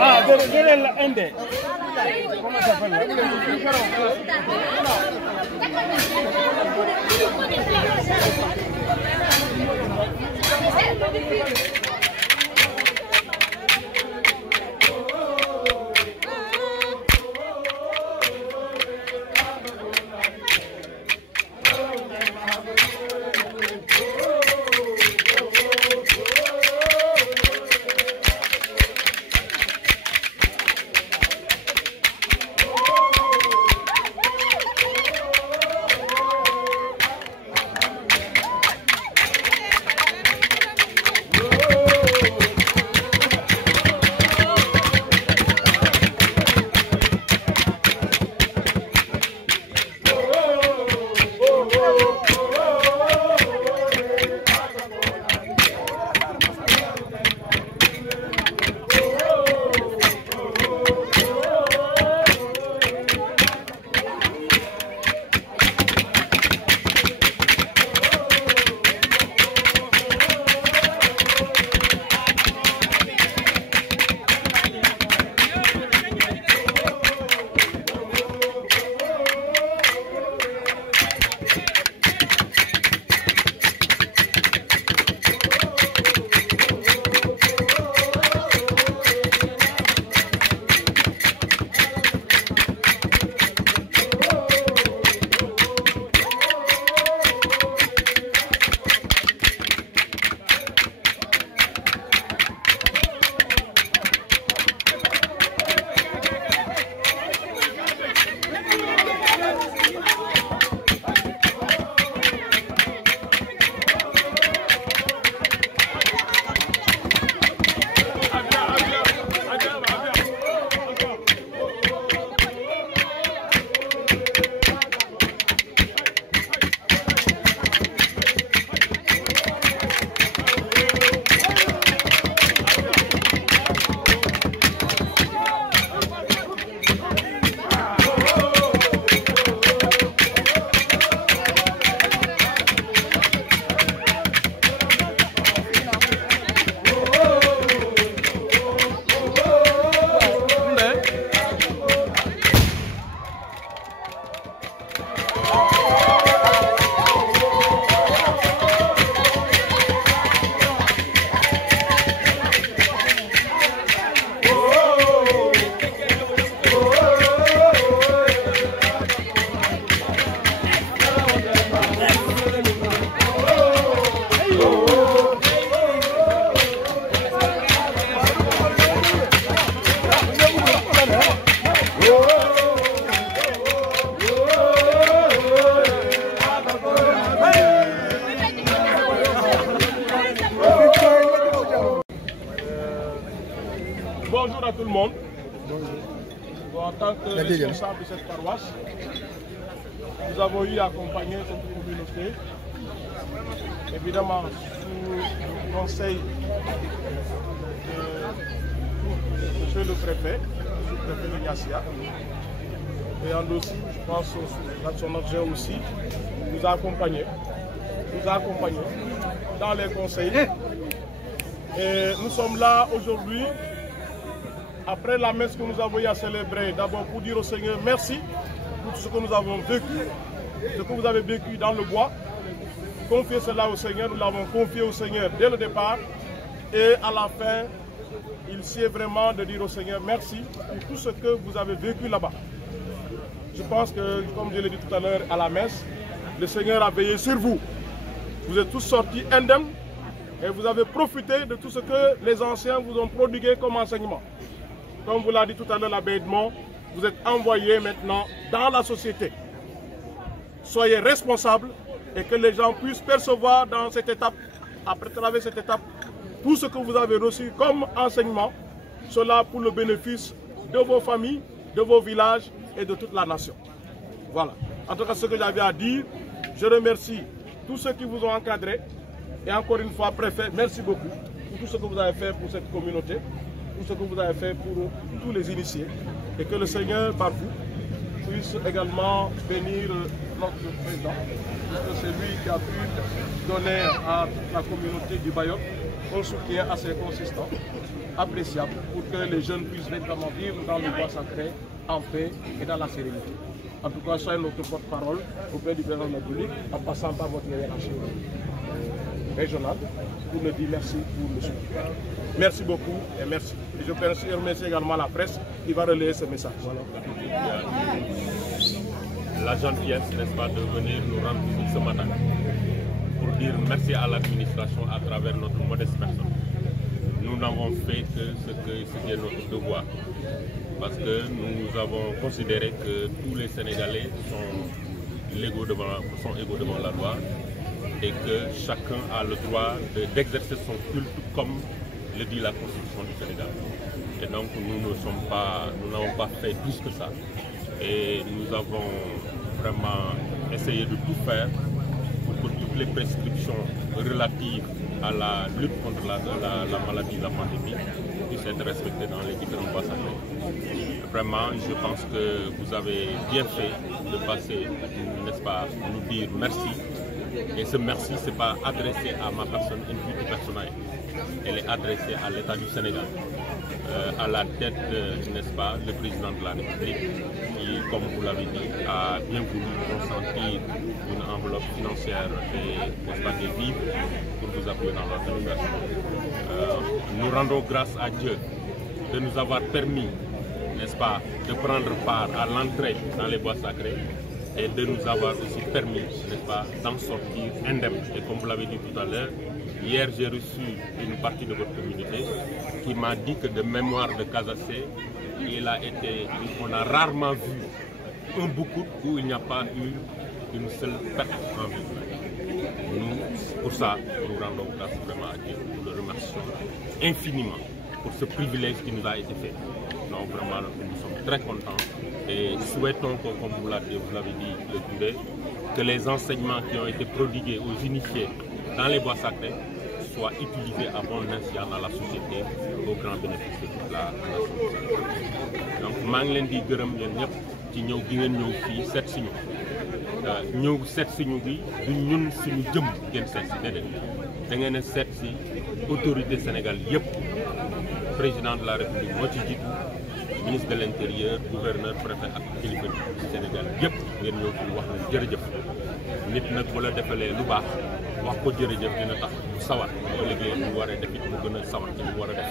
Ah, de la Ende. ¿Cómo se fue? Oh tout le monde. Bon, en tant que responsable de cette paroisse, nous avons eu à accompagner cette communauté, évidemment sous le conseil de monsieur le préfet de Niassia, et en dessous, je pense, son adjoint aussi, nous a accompagnés dans les conseils. Et nous sommes là aujourd'hui, après la messe que nous avons eu à célébrer, d'abord pour dire au Seigneur merci pour tout ce que nous avons vécu, ce que vous avez vécu dans le bois. Confiez cela au Seigneur, nous l'avons confié au Seigneur dès le départ. Et à la fin, il sied vraiment de dire au Seigneur merci pour tout ce que vous avez vécu là-bas. Je pense que, comme je l'ai dit tout à l'heure à la messe, le Seigneur a veillé sur vous. Vous êtes tous sortis indemnes et vous avez profité de tout ce que les anciens vous ont prodigué comme enseignement. Comme vous l'a dit tout à l'heure l'abbé Edmond, vous êtes envoyés maintenant dans la société. Soyez responsables et que les gens puissent percevoir dans cette étape, après travers cette étape, tout ce que vous avez reçu comme enseignement, cela pour le bénéfice de vos familles, de vos villages et de toute la nation. Voilà. En tout cas, ce que j'avais à dire, je remercie tous ceux qui vous ont encadré. Et encore une fois, préfet, merci beaucoup pour tout ce que vous avez fait pour cette communauté, tout ce que vous avez fait pour tous les initiés. Et que le Seigneur, par vous, puisse également bénir notre président. Parce que c'est lui qui a pu donner à la communauté du Bayotte un soutien assez consistant, appréciable, pour que les jeunes puissent véritablement vivre dans le bois sacré, en paix et dans la sérénité. En tout cas, soyez notre porte-parole auprès du président de la République, en passant par votre hiérarchie régionale, pour nous dire merci pour le soutien. Merci beaucoup et merci. Et je remercie également la presse qui va relayer ce message. Voilà. La gentillesse, n'est-ce pas, de venir nous rendre visite ce matin pour dire merci à l'administration à travers notre modeste personne. Nous n'avons fait que ce qui est notre devoir. Parce que nous avons considéré que tous les Sénégalais sont égaux devant la loi et que chacun a le droit d'exercer son culte comme le dit la Constitution du Sénégal. Et donc nous n'avons pas fait plus que ça. Et nous avons vraiment essayé de tout faire pour que toutes les prescriptions relatives à la lutte contre la maladie, la pandémie, puissent être respectées dans les différents bois sacrés. Vraiment, je pense que vous avez bien fait de passer, n'est-ce pas, nous dire merci. Et ce merci, ce n'est pas adressé à ma personne personnelle. Elle est adressée à l'État du Sénégal. À la tête, n'est-ce pas, le président de la République, qui, comme vous l'avez dit, a bien voulu consentir une enveloppe financière et, n'est-ce pas, des vivres pour vous appuyer dans l'organisation. Nous rendons grâce à Dieu de nous avoir permis, n'est-ce pas, de prendre part à l'entrée dans les bois sacrés et de nous avoir aussi permis, n'est-ce pas, d'en sortir indemne. Et comme vous l'avez dit tout à l'heure, hier j'ai reçu une partie de votre communauté qui m'a dit que de mémoire de Casacé, on a rarement vu un boucout où il n'y a pas eu une seule perte en vie. Nous, pour ça, nous rendons grâce vraiment à Dieu. Nous le remercions infiniment pour ce privilège qui nous a été fait. Donc vraiment, nous sommes très contents et souhaitons que, comme vous l'avez dit, le curé, que les enseignements qui ont été prodigués aux initiés dans les bois sacrés soient utilisés à bon escient dans la société au grand bénéfice de toute la société. Donc maa ngi leen di gërëm yéen ñëpp ci ñëw gi ngeen ñëw fii seet si ñu ñëw seet si ñu bi du ñun suñu jëm ngeen seet si déedéet da ngeen a seet si autorité Sénégal yëpp président de la République moo ci jiitu ministre de l'Intérieur, gouverneur, préfet ak kilifa Sénégal yëpp ngeen ñëw fi wax leen jërëjëf nit nag bu la defalee lu baax wax ko jërëjëf dina tax bu sawar boo liggéey mu war a def it mu gën a sawar ci mu war a def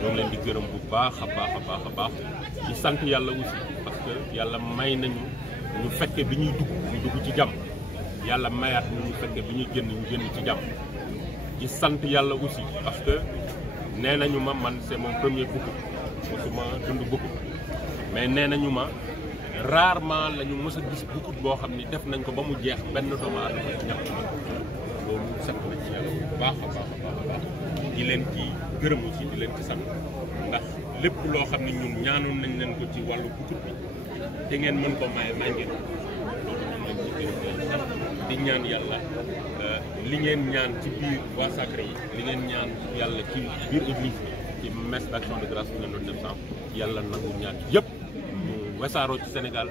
ñoo ngi leen di gërëm bu baax a baax di sant yàlla aussi parce que yàlla may nañu ñu fekke bi ñuy dugg ci jàmm yàlla mayaat ñu fekke bi ñuy génn ñu génn ci jàmm di sant yàlla aussi parce que nee nañu ma man c'est mon premier boucout mosuma dund boucout mais nee nañu ma rarement la ñu mës a gis boucout boo xam ni def nañ ko ba mu jeex benn doomu aadama ci ñàkk loolu set na ci yàlla bu baax a baax di leen ci gërëm aussi di leen ci sant ndax lépp loo xam ne ñun ñaanoon nañ leen ko ci wàllu bukut bi te ngeen mën ko may ngeen loolu moom lañ ci di ñaan yàlla li ngeen ñaan ci biir voie sacrée yi li ngeen ñaan yàlla ci biir église bi ci messe d'action de grâce bi ngeen doon def sax yàlla nangu ñaan yëpp ñu wesaaroo ci Sénégal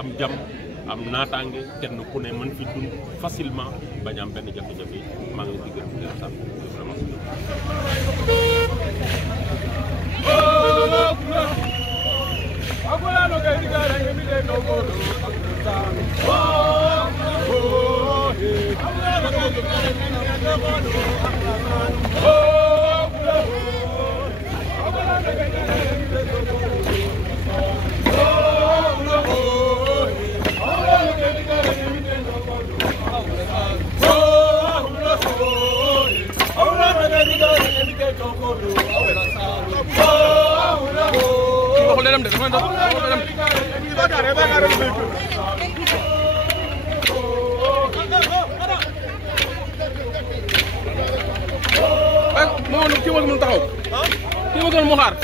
am jàmm am naataange kenn ku ne mën fi dund facilement bañ am benn jafe-jafe maa ngi leen di gërëm di leen sant vraiment. kii moo taxaw kii moo gën mu xaar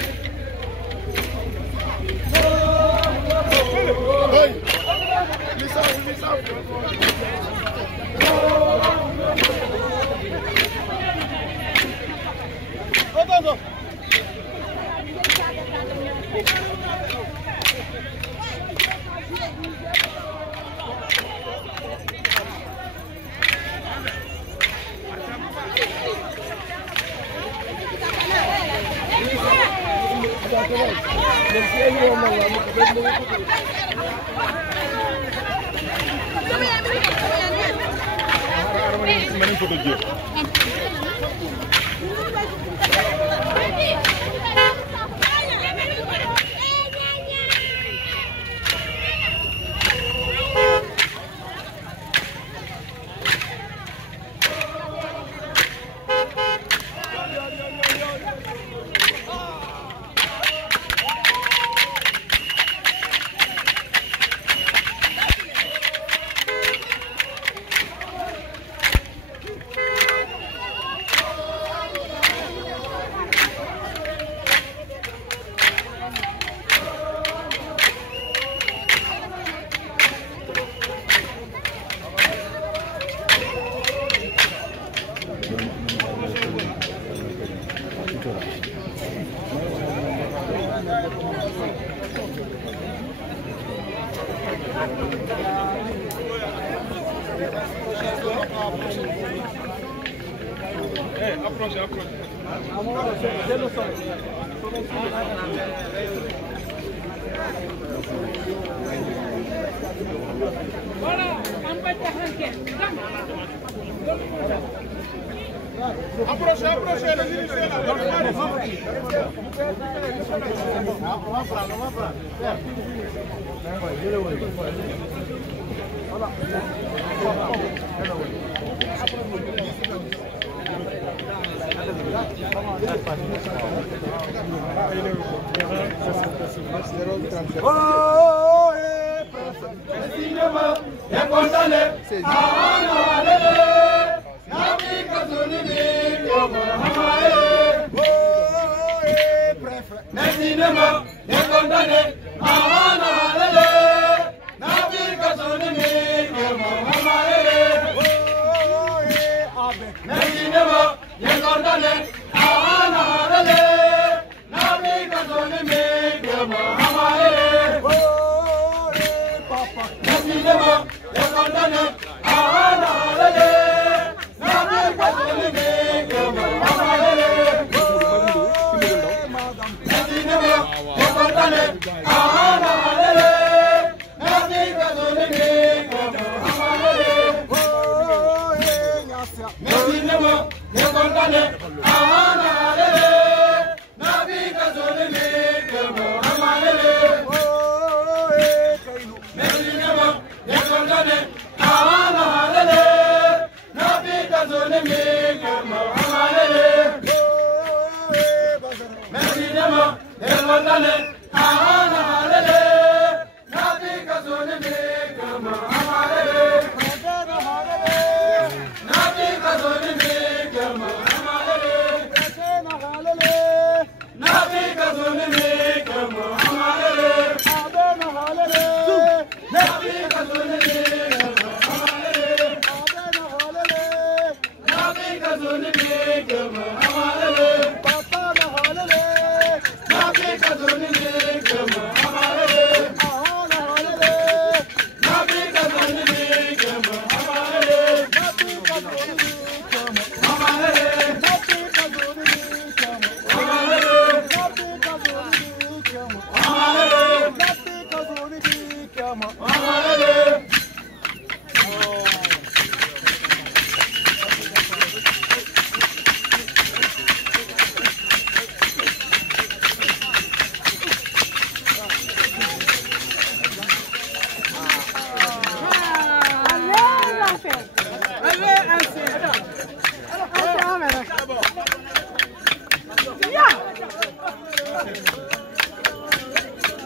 Nabi ka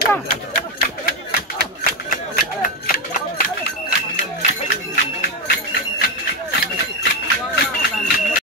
ça.